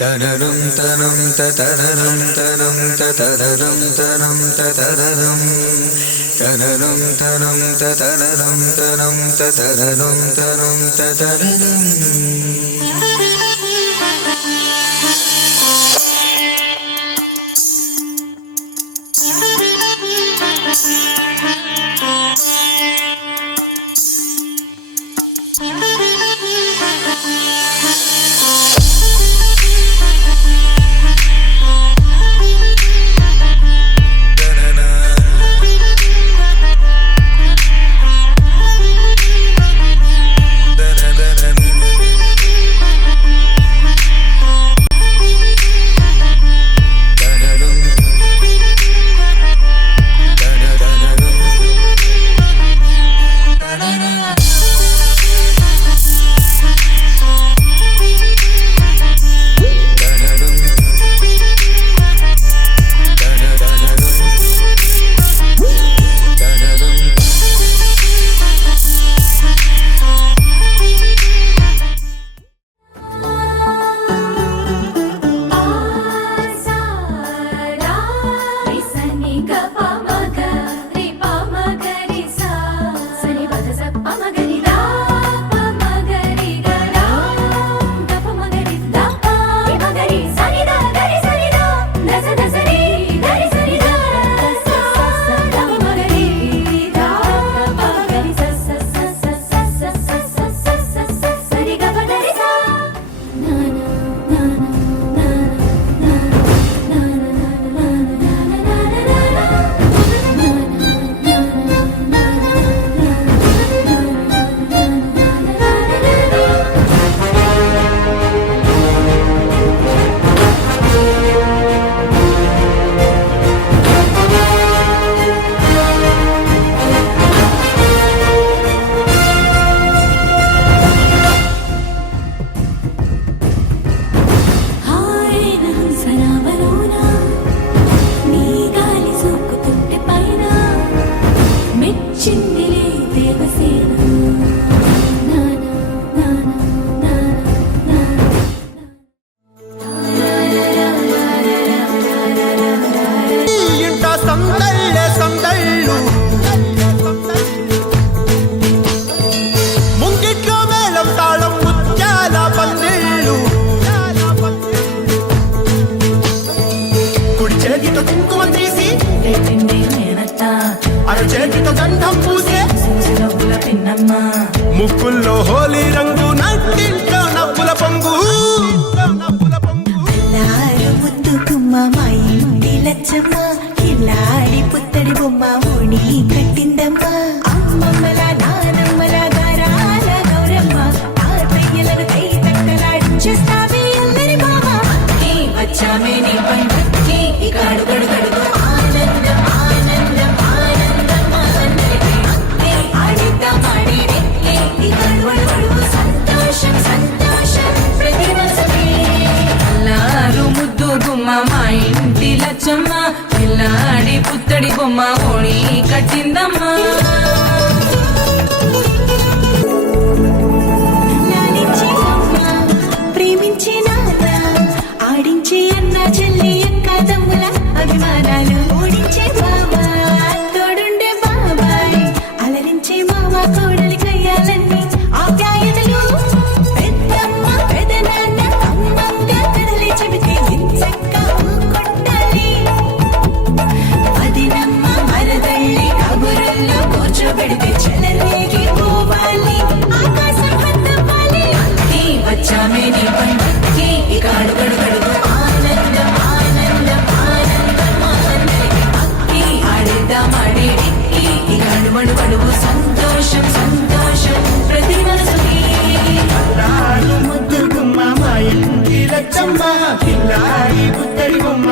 తనరం తనం తతరరం తనం తతరరం తనం తతరరం తనరం తనం తతరరం తనం తతరరం తనం తతరరం. ముక్కుల్లో హోలీ రంగు నట్టింట్లో నవ్వుల పొంగు ముద్దుకుమ్మ మా ఇంటి లచ్చమ్మ కిల్లాడి పుత్తడి బొమ్మ ఓణి కట్టిందమ్మ అమ్మమ్మల నానమ్మల గారాల గౌరమ్మ తాతయ్యలను కై తక్కలాడించేస్తావే అందరి బావ వచ్చామే నీ పండుగకి ఇకాడు గడు గడుగు ఆనందం ఆనందం ఆనందం ఆడిద్దాం ఆడిరే సంతోషం సంతోషం ప్రతి మనసుకి అల్లారు ముద్దు గుమ్మ మా ఇంటి లచ్చమ్మ పిల్లాడి పుత్తడి బొమ్మ ఓణి కట్టిందమ్మా ప్రేమించే నాన్న ఆడించే అన్న చెల్లి అక్క తమ్ముల అభిమానాలు ఓడించే బాబా తోడుండే బాబాయ్ అలరించే మామ కోడలి కయ్యాలన్నీ ఆప్యాయతలు పెద్దమ్మ పెదనాన్న అమ్మంగా కదలి చెబితే ఇంచక్క కొట్టాలి వదినమ్మ మరదళ్ళి కబురుల్లో కూర్చోబెడితే చెలరేగి పోవాలి ఆకాశం పెద్దవ్వాలి అన్నీ వచ్చామే నీ పండుగకి ఇకాడు గడు గడుగు ఆనందం ఆనందం ఆనందం అందరికి అక్కి ఆడిద్దాం ఆడేడి ఇకాడు మడు గడుగు సంతోషం సంతోషం ప్రతి మనసుకి ముద్దు గుమ్మ మా ఇంటి లచ్చమ్మ కిల్లాడి పుత్తడి బొమ్మ